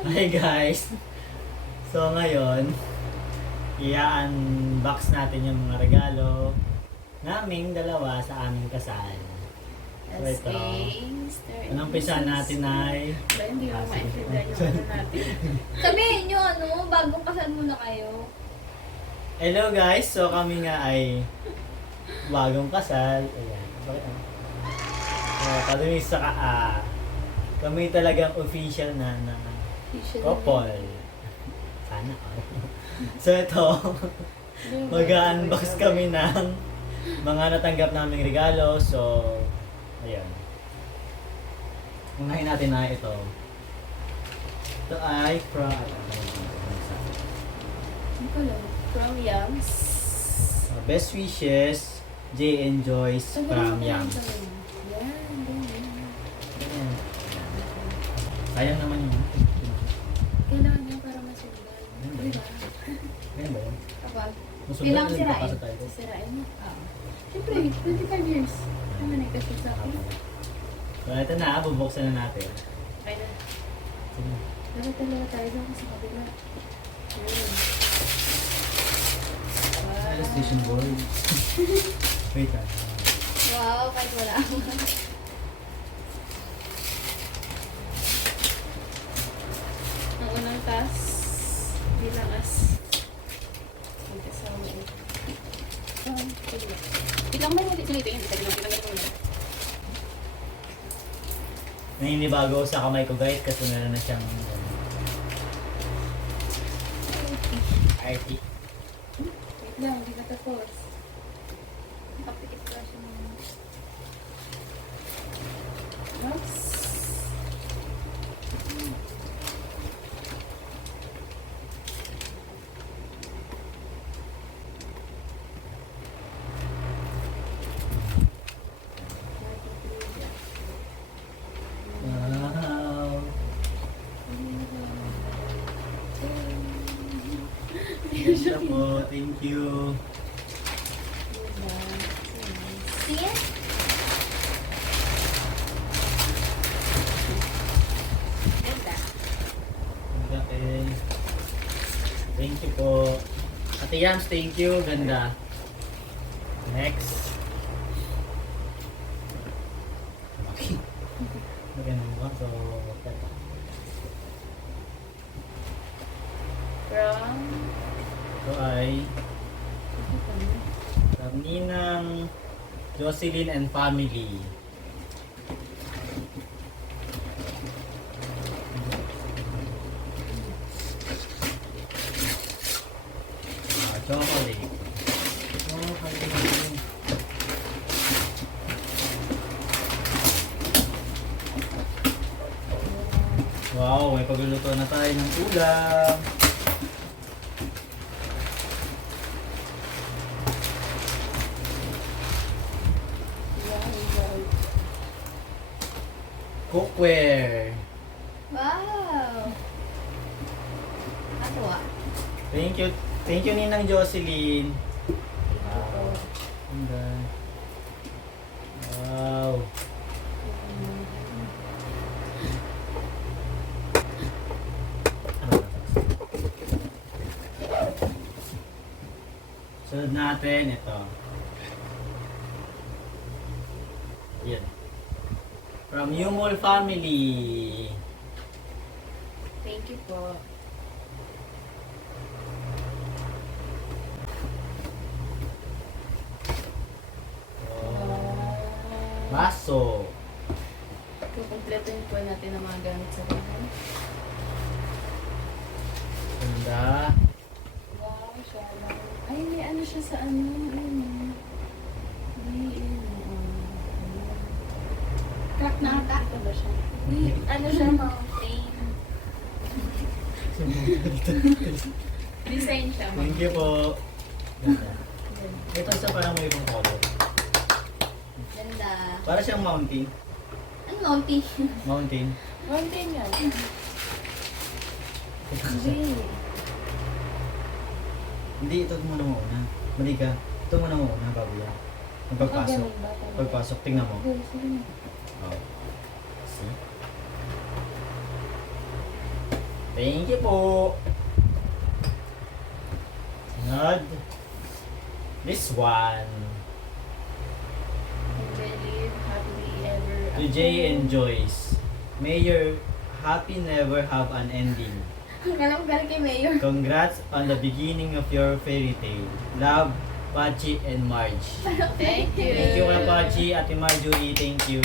Hi guys! So ngayon, i-unbox natin yung mga regalo naming dalawa sa aming kasal. So ito, anong umpisa natin ay... Ba, hindi mo maintindihan yung ano natin. Sabihin nyo, ano, bagong kasal muna kayo. Hello guys! So kami nga ay bagong kasal. Ayan. Bakit ano? So kalumis sa kami talagang official na couple. Sana all. So ito, mag-unbox kami ng mga natanggap naming regalo. So, ayan. Unahin natin na ito. Ito ay From Yams. Best wishes, Jay and Joyce from Yams. Yan, ganyan. Ayan. Sayang naman yun. Kailangan niya para masundan. Diba? Ayan ba yun? Kapag, Musunod Kailangan na rin sirain. papasa tayo. Sisirain mo. Siyempre, 25 years. Tama na kasi sa akin. So ito na, bubuksan na natin. Okay na. Sige. Dapat talaga tayo doon sa kabila. Yun. PlayStation board. Wait ah. wow, kahit wala ako. Ang unang task, bilang as magkasama. Ilang ba yung dito yun? Ilang mo na. Naninibago sa kamay ko guys kasi meron na siyang RT. Wait lang, hindi ka tapos. Nakapikit pa siya ng... Oops. Wow. Ganda po. Thank you. Sige. Ganda. Okay. Thank you po. Ate Yams, thank you. Ganda. Next. Okay. Maganda mo. So, From ito ay from Ninang Jocelyn and family. Chocolate. Chocolate. Wow, may pagluluto na tayo ng ulam. Cookware. Wow. Ano ah? Thank you. Thank you Ninang Jocelyn. Wow. Ganda. Wow. Sunod natin ito. Yan. From Yumol family. Thank you po. Oh, baso. Kukumpletuhin po natin ang mga gamit sa bahay. Ganda. Wow, siya lang. Ay, may ano siya sa ano. Ayun. May crack na ata. Ito ba siya? Ano siya, mountain? Design siya. Thank you po. Ganda. Ito isa parang may ibang color. Ganda. Para siyang mountain. Ano mountain? Mountain. Mountain yan. Hindi. Hindi, ito muna muna. Mali ka. Ito muna muna bago yan. Pagpasok. Ganun ba talaga? Pagpasok, tingnan mo. Okay, sige na. Oh. See? Thank you po. Sunod. This one. And then live happily ever To Jay and Joyce. May your happy never have an ending. Alam galing kay Mayor. Congrats on the beginning of your fairy tale. Love, Pachi and Marge. Thank you. Thank you kay Pachi, Ate Marjorie. Thank you.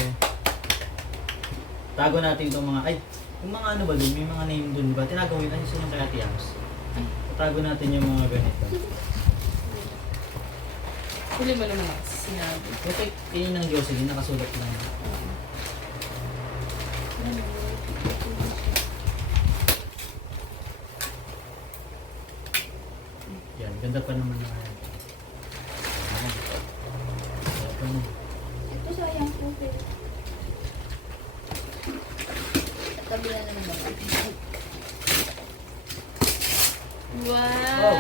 Tago natin itong mga, ay, yung mga ano ba dun, may mga name dun, di ba? Tinagawin natin sila kay Ate Yams. Tago natin yung mga ganito. Huli mo naman sinabi. Ito yun ng Jocelyn, nakasulat lang. Yan, ganda pa naman na. Ito sayang po. Tabi na naman ako. Wow!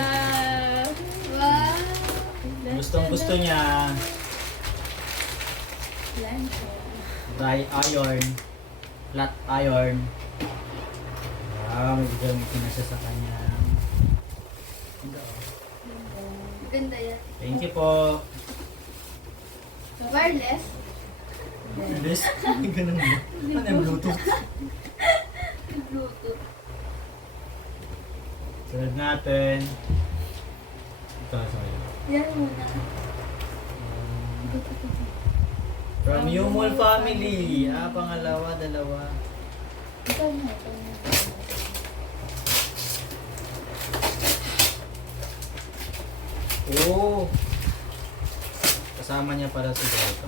Wow! Gustong gusto niya, Plancha. dry iron, flat iron. Wow, may gagamitin na siya sa kanya. Ganda, oh. Maganda yan. Thank you po. Wireless? Bilis. Ganun ba? Ano yung Bluetooth? Bluetooth. Sunod natin. Ito, sorry. Yan muna. From Yumol family. Pangalawa, dalawa. Ito na, ito na. Oh! Kasama niya para sa ito.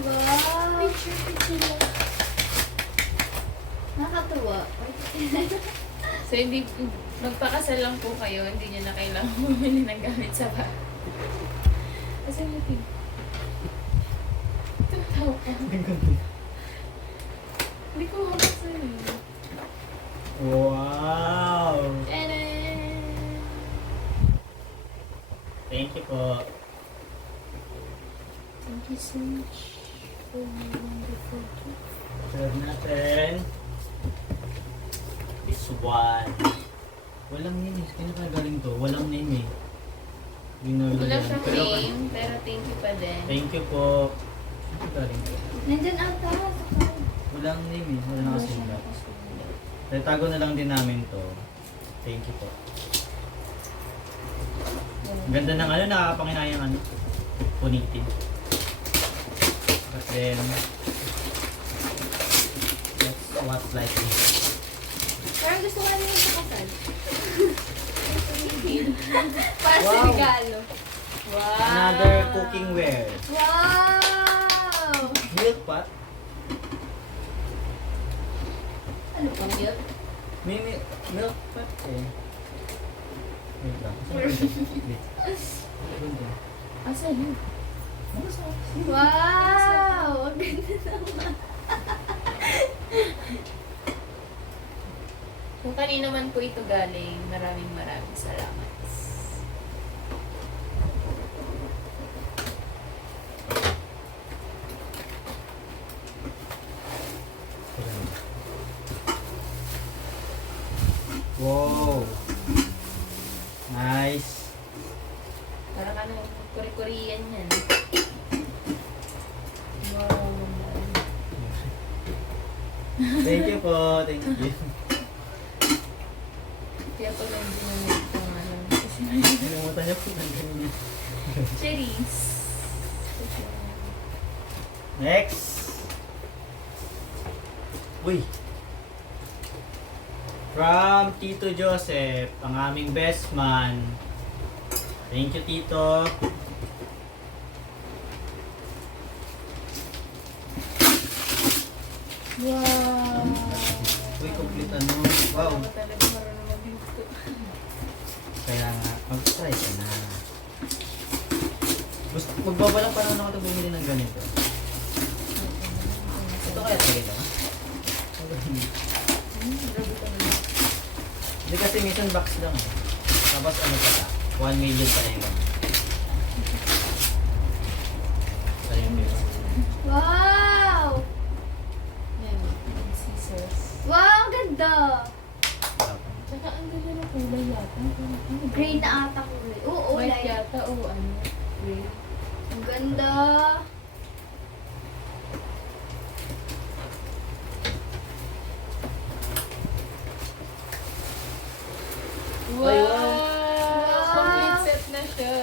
Wow! Picture. Nakakatuwa. So, hindi, magpakasal lang po kayo, hindi nyo na kailangan bumili ng gamit sa bahay. Kasi natin. Tatawa ka. Hindi ko makasal. Wow! Tadaan! Thank you po. Thank you so much for your wonderful gift. Sunod natin. This one. Walang name eh. Kaya kaya galing to? Walang name eh. Wala siyang name, pero thank you pa din. Thank you po. Ano galing to? Nandyan ata. Walang name eh. Wala nakasulat. Kaya tago na lang din namin to. Thank you po. Ang ganda ng ano, nakakapanginayang ano. Punitin. But then, that's what life is. Parang gusto nga nila sa kasal. Para sa Wow. regalo. Wow! Another cooking ware. Wow! Milk pot. Ano pa yun? May milk pot eh. Wait lang. Saan ba ito? Wait. Doon to. Asa yun? Wow! Ang ganda naman. Kung kanino man po ito galing, maraming salamat. Wow. Nice. Para ka na Korean yan. Wow. Thank you po. Thank you. Kaya pala hindi na nagpangalan. Kasi Nalimutan niyo po ng ganyan. cherries. Next. Uy. From Tito Joseph, ang aming best man. Thank you, Tito. Wow. Uy, complete ano. Wow. Wala ka talaga marunong magluto. Kaya nga, mag-try ka na. Gusto, magbabalang panahon ako ito bumili ng ganito. Ito kaya talaga ba? Grabe ka naman. Hindi kasi minsan box lang eh. Tapos ano pa ka? 1 million pa na yun. Sayang yun. Wow! Yan. ganda. Tsaka ang ganda ng kulay yata. Gray na ata kulay. Oo, White light. yata o ano. Gray. Ang ganda. Wow! Ay, wow. Complete set na siya.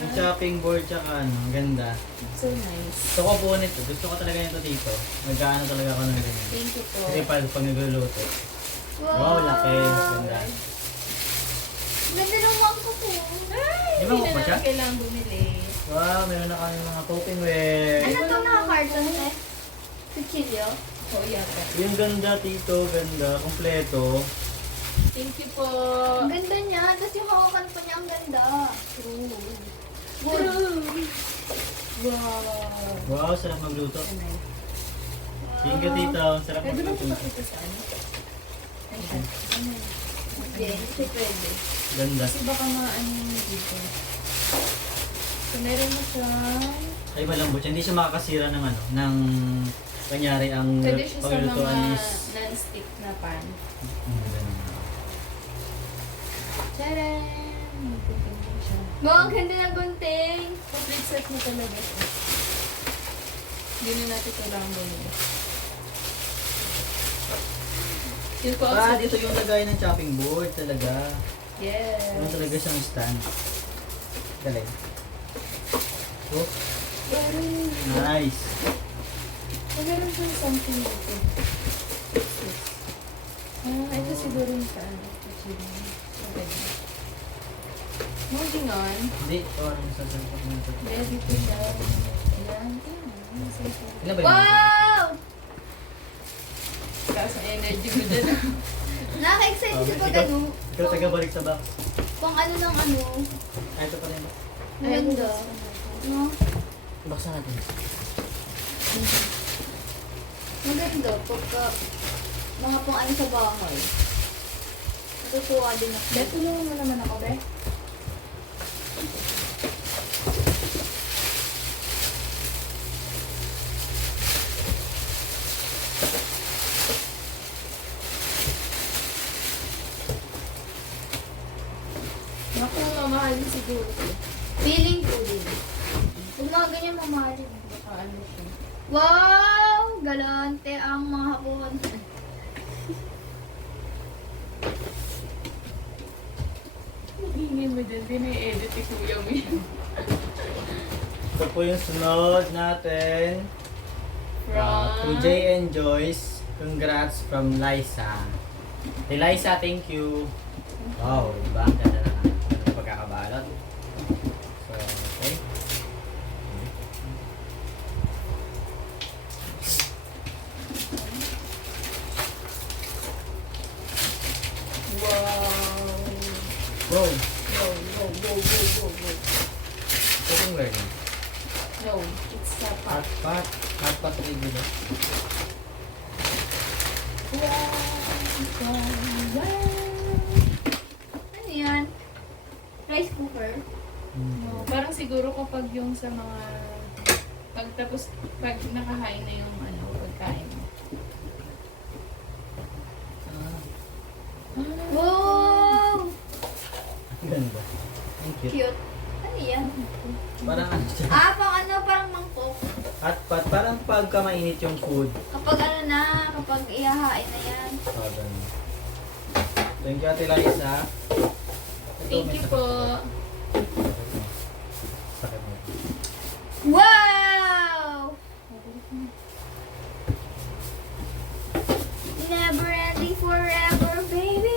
Yung chopping board tsaka ano, ang ganda. So nice. Gusto ko po nito. Gusto ko talaga nito dito. Nagkaano talaga ako ng ganyan. Thank you po. Kasi pag nagluluto. Wow, laki. Ganda. Ganda ng mangko ko. Ay, Di ba hindi ako pa na siya? namin kailangan bumili. Wow, meron na kami mga copingware. Ano to naka-carton eh? Cuchillo? Oo, yata. Yung ganda, tito. Ganda. Kompleto. Thank you po. Ang ganda niya. Tapos yung hawakan pa niya ang ganda. True. True. Wow. Wow, sarap magluto. Nice. Thank you, tito. Sarap Pwede ba magluto. ipakita sa ano? Ay, siya. Ano? Hindi, hindi pwede. Ganda. Kasi baka maano yung dito. So, meron mo siyang... Ay, malambot siya. Hindi siya makakasira ng ano, ng kanyari ang Pwede siya sa mga paglutuan is... non-stick na pan. Ganda. Tcharan! Magpipintin siya. Wow, ang ganda ng gunting. Complete set mo talaga siya. Hindi na natin kailangan bumili. Yung ko Ah, dito yung lagay ng chopping board talaga. Yes. Ano talaga siyang stand. Galing. Oh, nice. Meron siyang something dito. Ito siguro yung sa ano. Okay. Moving on. Hindi, parang sasalpak mo ito. Ready to siya. Ayan. Ilan ba yun? Wow! Kaso energy mo dyan. Nakaka-excite Oh, siya pag ikaw- ano. Ikaw taga-balik sa box. Pang ano ng ano. Ah, ito pa rin. Ang ganda. No? Baksan natin. Maganda pagka mga pang ano sa bahay. Natutuwa din ako. Dahil tulungan mo naman ako, be. Naku, mamahalin siguro. Feeling ko din. Kung mga ganyan mamahalin. Baka ano siya. Wow! Galante ang mga hapon. Hingin mo dyan, din-edit ni Kuya mo yan. Ito po yung sunod natin. To From... Jay and Joyce. Congrats from Liza. Hey Liza, thank you. Wow, diba? Ang ganda na pagkakabalot. So, okay. Wow. Wow, Wow. cooking learning. No, it's a pot. Hot pot regular. Ano yan? Rice cooker? No, parang siguro kapag yung sa mga pag nakahain na yung ano, pagkain mo. Ah, Wow! ang ganda. Thank you. Cute. Ano yan? Parang ano siya? Ah, pang ano, parang mangkok. Hot pot, parang pagka mainit yung food. Kapag ano na, kapag ihahain na yan. Ah, ganun. Thank you, Ate Liza. Ito, Thank may you sakit po. pa. Sakit mo. Wow! Never ending forever, baby.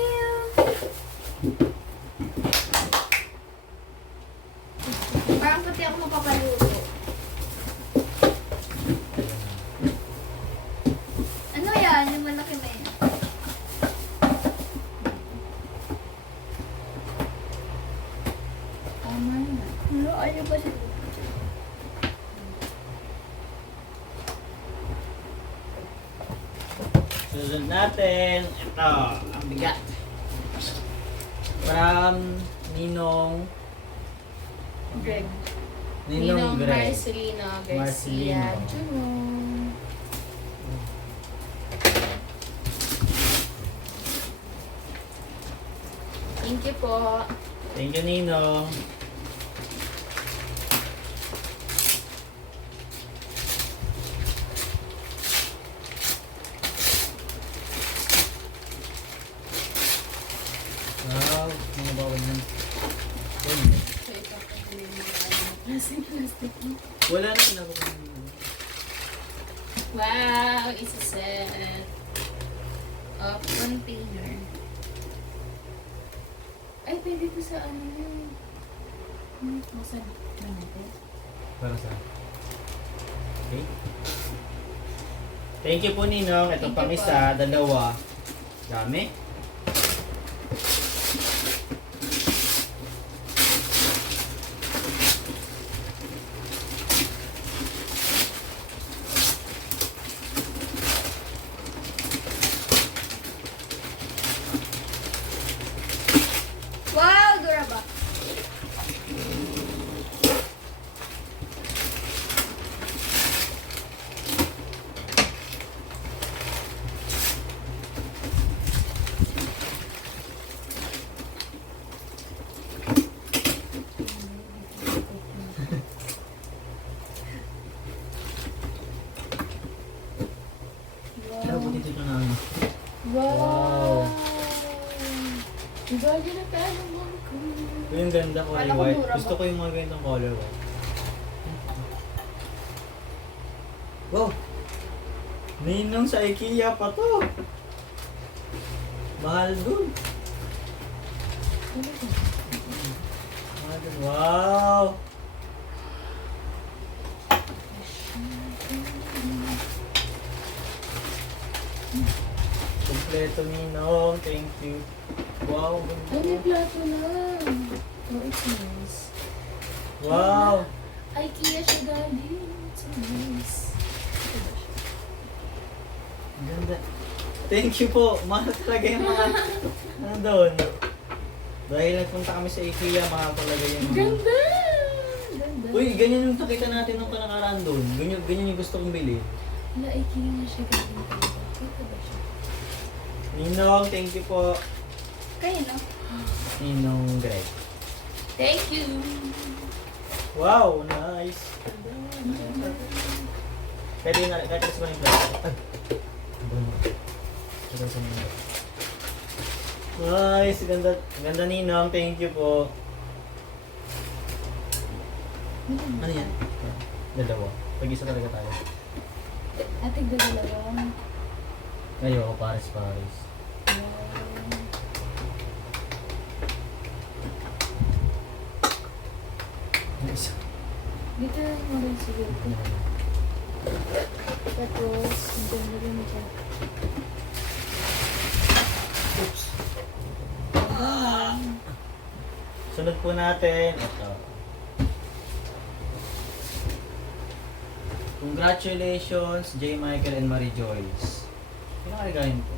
Parang pati ako mapapaluto. Ano yan? Yung malaki na yan. Tama na. Ano? Ano ba siya? Susunod natin. Ito, ang bigat. From Ninong Greg. Ninong Greg. Marcelino Garcia Marcelino. Junong. Thank you po. Thank you, Ninong. Wow, mga bawal yan. Yun. So, ipapagawin mo na plastic. Wala na pinagawa. Wow! It's a set of container. Ay, pwede ko sa ano yun. Masan na natin? Para sa... Okay. Thank you po, Ninong. Ito Thank pang you isa, dalawa. Dami. Wow, Duraba. Pero buti dito na ano. Wow! Ibagi na tayo mo ko. Yung ganda ko Kala ko white. mura ba? Gusto ko yung mga ganitong color. Wow! Ninong sa IKEA pa to. Mahal dun. Mahal dun. Wow! Kompleto, Ninong. Thank you. Wow, ang Ay, may ganda. plato na. Oh, it's nice. Wow! IKEA siya galing. It's so nice. Ito ba siya? Ang ganda. Thank you po. Mahal talaga yung mga ano doon. Dahil nagpunta kami sa IKEA, mahal talaga yung mga... Ganda! Ganda. Uy, ganyan yung nakita natin nung nakaraan doon. Ganyan yung gusto kong bilhin. Wala, IKEA na siya galing. Ito ba siya? Ninong, thank you po. Kayo, no? Ninong Greg. Thank you! Wow, nice. Pwede na, kahit sa mga plastic. Ay! Ito sa mga. Nice, ganda, ganda Ninong, thank you po. Ano yan? Dalawa. Pag-isa talaga tayo. Ating dalawa. Ayoko, pares-pares. Nice. Dito yung mga siguro. Tapos, hindi mo rin siya. Oops. Sunod po natin. Ito. Congratulations, J. Michael and Marie Joyce. Pinakaligayin ko.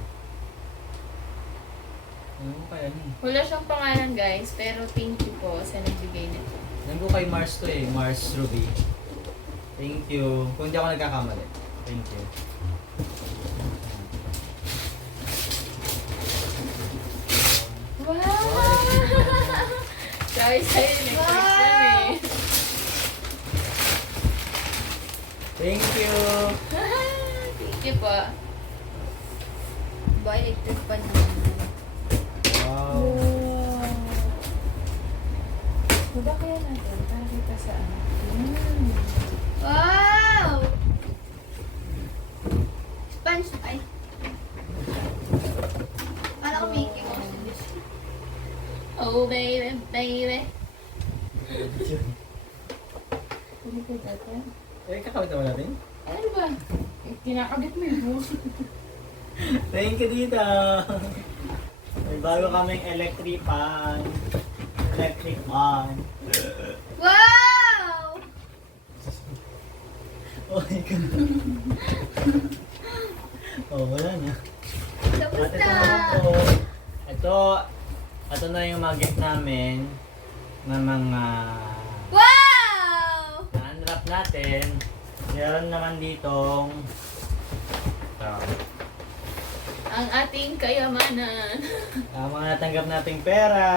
Ano mo kaya ni? Wala siyang pangalan guys, pero thank you po sa nagbigay nito. Yan ko kay Mars to eh. Mars Ruby. Thank you. Kung hindi ako nagkakamali. Thank you. Wow! Guys, sa'yo next week yan eh. Thank you. Thank you po. Ba, electric pan naman. Wow. Baba kaya natin para kita sa ano. Wow! Sponge, ay. Kala ko Mickey Mouse. Oh baby, baby. Pwede ko dito. Eh, kakawit naman natin. Ano ba? Kinakabit mo yun. Thank you, Dita. May bago kaming electric fan. Electric fan. Wow! Oh my God. Oh, wala na. Tapos At ito na! naman po. Ito na yung mga gift namin na mga Wow! na-unwrap natin. Meron naman ditong ito. ang ating kayamanan. Mga natanggap nating pera.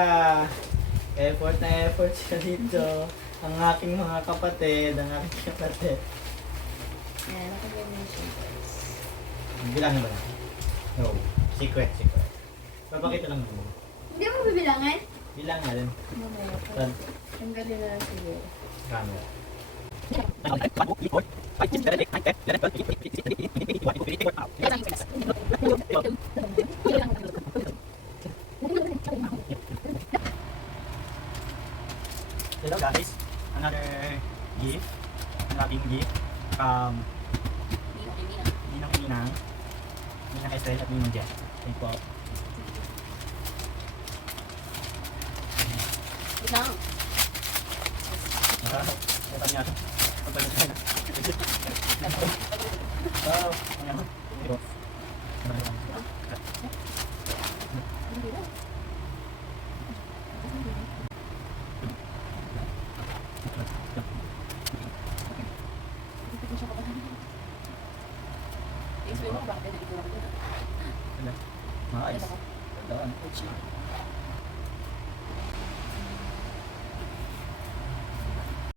Effort na effort siya dito. Ang aking mga kapatid, ang aking kapatid. Ayan, naka-donation guys. Bilangin ba na? No. Secret. Papakita lang mo. Hindi mo bibilangin? Bilang nga din. Mamaya pa. Tad Tanggalin na lang siguro. camera. Hello guys. Another gift. Ang aking gift. Ninang Estelle at Ninang Jen. Thank you po. Isang. Ito niya. Oh, ano? Ito. Maayos. Daan.